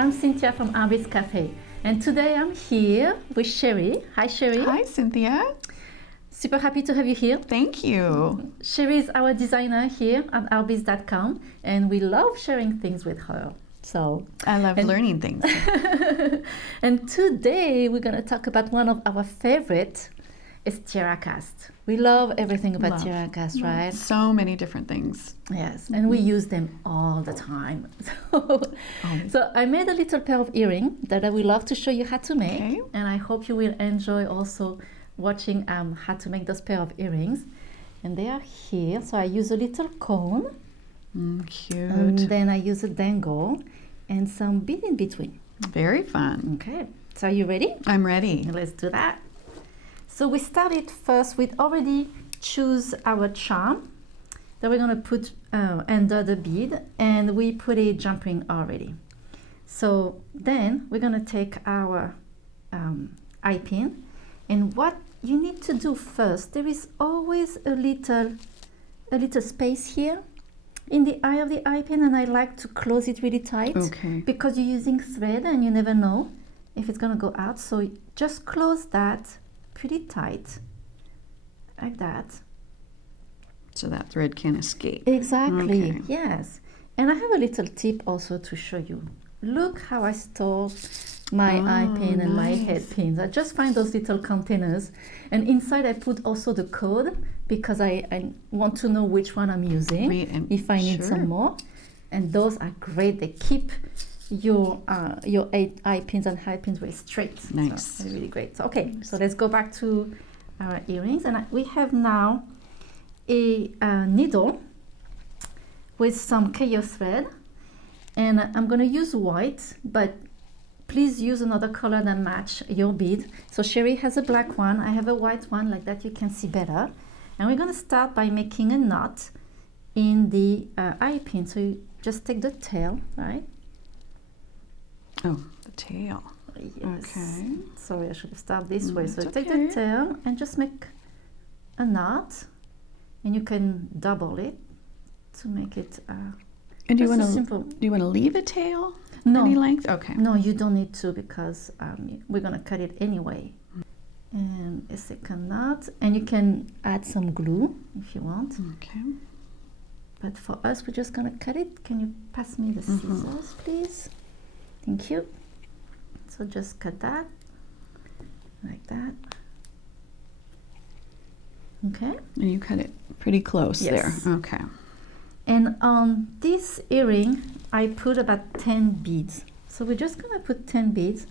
I'm Cynthia from Artbeads Cafe, and today I'm here with Cheri. Hi, Cheri. Hi, Cynthia. Super happy to have you here. Thank you. Cheri is our designer here at Artbeads.com, and we love sharing things with her. So I love learning things. And today we're going to talk about one of our favorite. It's TierraCast. We love everything about TierraCast, right? So many different things. Yes, and we use them all the time. So I made a little pair of earrings that I would love to show you how to make. Okay. And I hope you will enjoy also watching how to make those pair of earrings. And they are here. So I use a little cone. Cute. And then I use a dangle and some bead in between. Very fun. Okay, so are you ready? I'm ready. Let's do that. So we started first with already choose our charm that we're going to put under the bead, and we put a jump ring already. So then we're going to take our eye pin, and what you need to do first, there is always a little space here in the eye of the eye pin, and I like to close it really tight. Okay. Because you're using thread and you never know if it's going to go out. So just close that pretty tight, like that. So that thread can't escape. Exactly, Okay. yes. And I have a little tip also to show you. Look how I store my eye pin and my head pins. I just find those little containers, and inside I put also the code because I want to know which one I'm using, if I need some more. And those are great. They keep your eye pins and head pins very straight. Nice. So really great. So, okay, so let's go back to our earrings, and we have now a needle with some chaos thread, and I'm going to use white, but please use another color that match your bead. So Cheri has a black one, I have a white one, like that you can see better. And we're going to start by making a knot in the eye pin. So you just take the tail, right? Oh, the tail. Yes. Okay. Sorry, I should have started this way. So It's take okay. the tail and just make a knot, and you can double it to make it. And do you just want a simple. to leave a tail? No. Any length? Okay. No, you don't need to, because we're gonna cut it anyway. And a second knot, and you can add some glue if you want. Okay. But for us, we're just gonna cut it. Can you pass me the scissors, please? Thank you. So just cut that, like that. Okay. And you cut it pretty close Yes. there. Okay. And on this earring, I put about 10 beads. So we're just gonna put 10 beads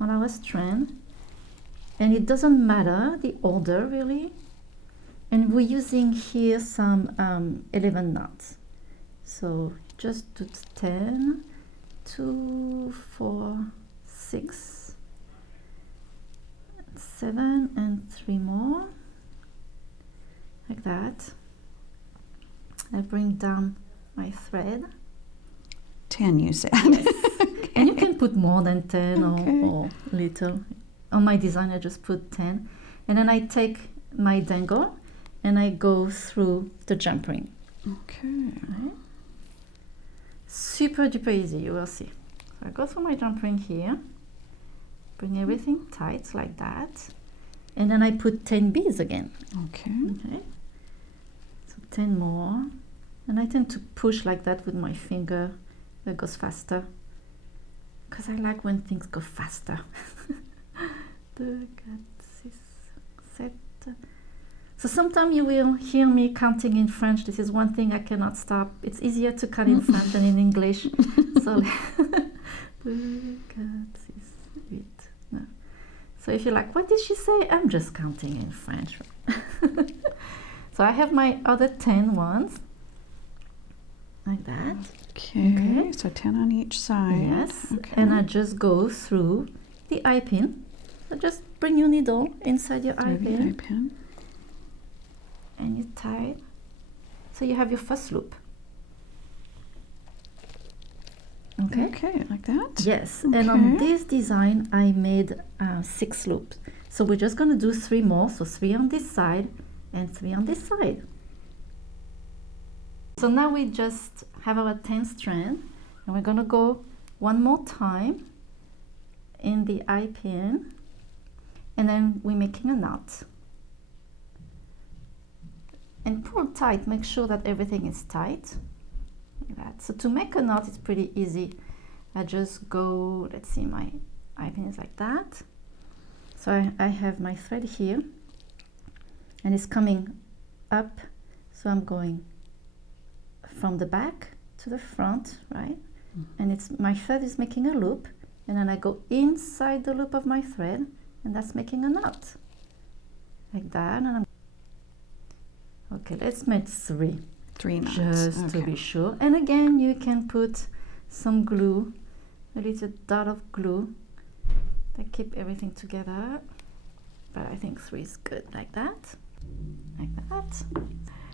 on our strand. And it doesn't matter the order really. And we're using here some 11 knots. So just do 10, 2, 4, 6, 7, and 3 more. Like that. I bring down my thread. 10, you said. Yes. And you can put more than 10 Okay. or little. On my design, I just put 10. And then I take my dangle and I go through the jump ring. Okay. Right? Super duper easy, you will see. So I go through my jump ring here, bring everything tight like that. And then I put 10 beads again. Okay. Okay. So 10 more. And I tend to push like that with my finger. That goes faster. Because I like when things go faster. 2, 4, 6, 7. So sometimes you will hear me counting in French. This is one thing I cannot stop. It's easier to count in French than in English. So 2, 4, 6, 8. No. So if you're like, what did she say? I'm just counting in French. So I have my other 10 ones. Like that. Okay. So 10 on each side. Yes. Okay. And I just go through the eye pin. So just bring your needle inside your eye Through the pin. eye pin. And you tie it. So you have your first loop. Okay. Okay, like that? Yes. And on this design, I made 6 loops. So we're just going to do 3 more. So 3 on this side and 3 on this side. So now we just have our 10th strand, and we're going to go one more time in the eye pin, and then we're making a knot. And pull tight, make sure that everything is tight, like that. So to make a knot, it's pretty easy. I just go, let's see, my eye pin is like that. So I have my thread here, and it's coming up, so I'm going from the back to the front, right? And it's my thread is making a loop, and then I go inside the loop of my thread, and that's making a knot, like that. And okay, let's make three knots, just to be sure. And again, you can put some glue, a little dot of glue that keep everything together, but I think 3 is good, like that, like that.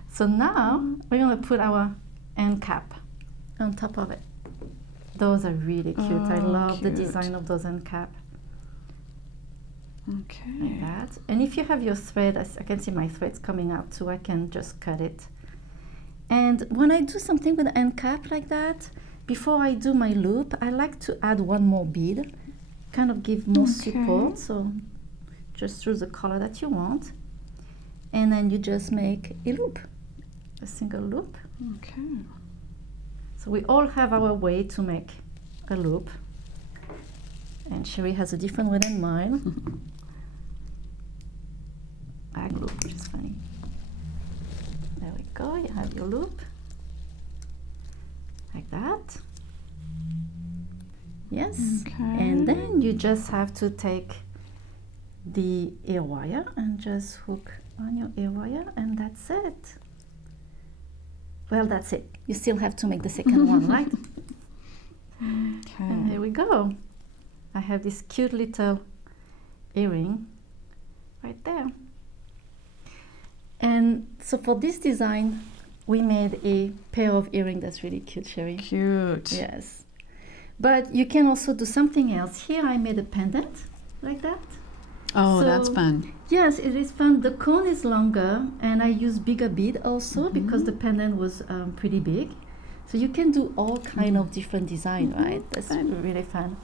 So now we're going to put our end cap on top of it. Those are really cute. I love the design of those end cap. Okay. Like that. And if you have your thread, as I can see my threads coming out too, I can just cut it. And when I do something with the end cap like that, before I do my loop, I like to add one more bead, kind of give more support. So just choose the color that you want, and then you just make a loop, a single loop. Okay. So we all have our way to make a loop, and Cheri has a different way than mine. Bag loop, which is funny. There we go, you have your loop, like that. Yes, Okay. and then you just have to take the ear wire and just hook on your ear wire, and that's it. Well, that's it. You still have to make the second one, right? Okay. And here we go. I have this cute little earring right there. And so for this design, we made a pair of earrings that's really cute, Cheri. Cute. Yes. But you can also do something else. Here I made a pendant like that. Oh, So, that's fun. Yes, it is fun. The cone is longer, and I use bigger bead also because the pendant was pretty big. So you can do all kind of different design, right? That's really fun.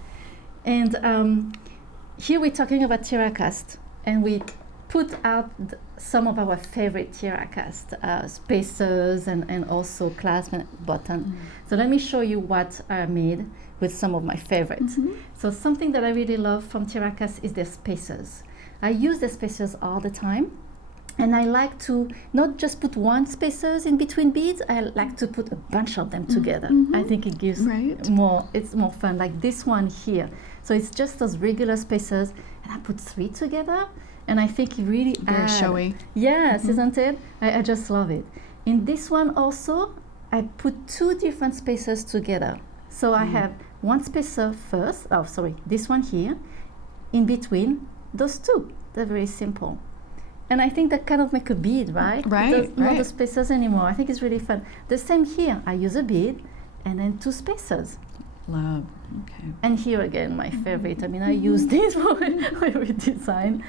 And here we're talking about TierraCast, and we put out some of our favorite TierraCast spacers and also clasp and button. So let me show you what I made with some of my favorites. So something that I really love from TierraCast is their spacers. I use the spacers all the time, and I like to not just put one spacers in between beads. I like to put a bunch of them together. I think it gives it's more fun, like this one here. So it's just those regular spacers, and I put 3 together, and I think it really Very showy. Yes, isn't it? I just love it. In this one also, I put 2 different spacers together. So I have one spacer first, this one here, in between those 2. They're very simple. And I think that kind of make a bead, right? Right, Not the spacers anymore. I think it's really fun. The same here. I use a bead and then 2 spacers. Love. Okay. And here again, my favorite. I mean, I use this for every design.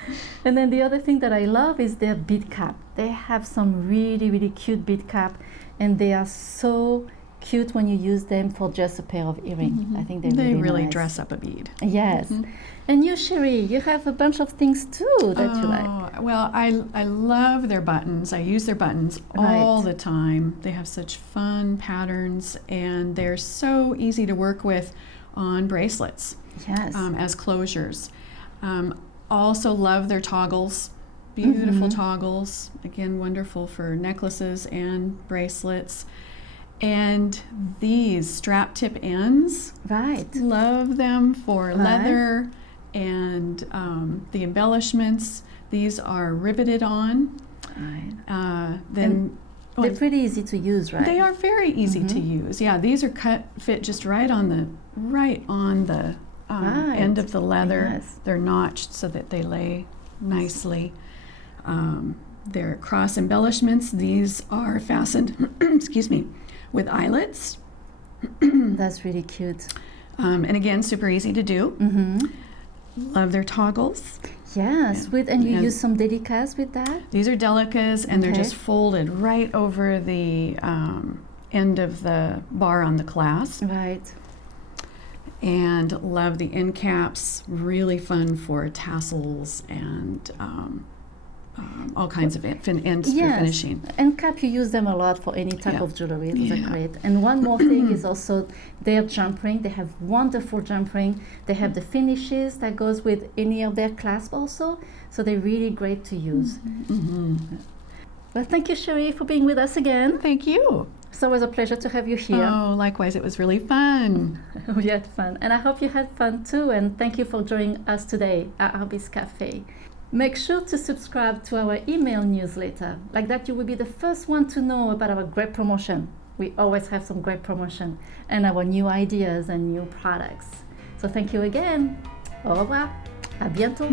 And then the other thing that I love is their bead cap. They have some really, really cute bead cap, and they are so cute when you use them for just a pair of earrings. I think They really nice. dress up a bead. Yes. And you, Cheri, you have a bunch of things too that you like. Well, I love their buttons. I use their buttons all the time. They have such fun patterns, and they're so easy to work with on bracelets. Yes. As closures. Also love their toggles. Beautiful toggles. Again, wonderful for necklaces and bracelets. And these strap tip ends. Right. Love them for leather and the embellishments. These are riveted on. Right. Then they're pretty easy to use, right? they are very easy to use. Yeah, these are fit just right on the end of the leather. Yes. They're notched so that they lay nicely. They're cross embellishments. These are fastened, excuse me, with eyelets. That's really cute. And again, super easy to do. Love their toggles. Yes, and you use some delicas with that? These are delicas, and they're just folded right over the end of the bar on the clasp. Right. and love the end caps. Really fun for tassels and all kinds of ends for finishing. And cap, you use them a lot for any type of jewelry. Those are great. And one more thing is also their jump ring. They have wonderful jump ring. They have the finishes that goes with any of their clasp also. So they're really great to use. Well, thank you, Cheri, for being with us again. Thank you. It's always a pleasure to have you here. Oh, likewise. It was really fun. We had fun. And I hope you had fun too. And thank you for joining us today at Artbeads Cafe. Make sure to subscribe to our email newsletter. Like that, you will be the first one to know about our great promotion. We always have some great promotion and our new ideas and new products. So thank you again. Au revoir. À bientôt.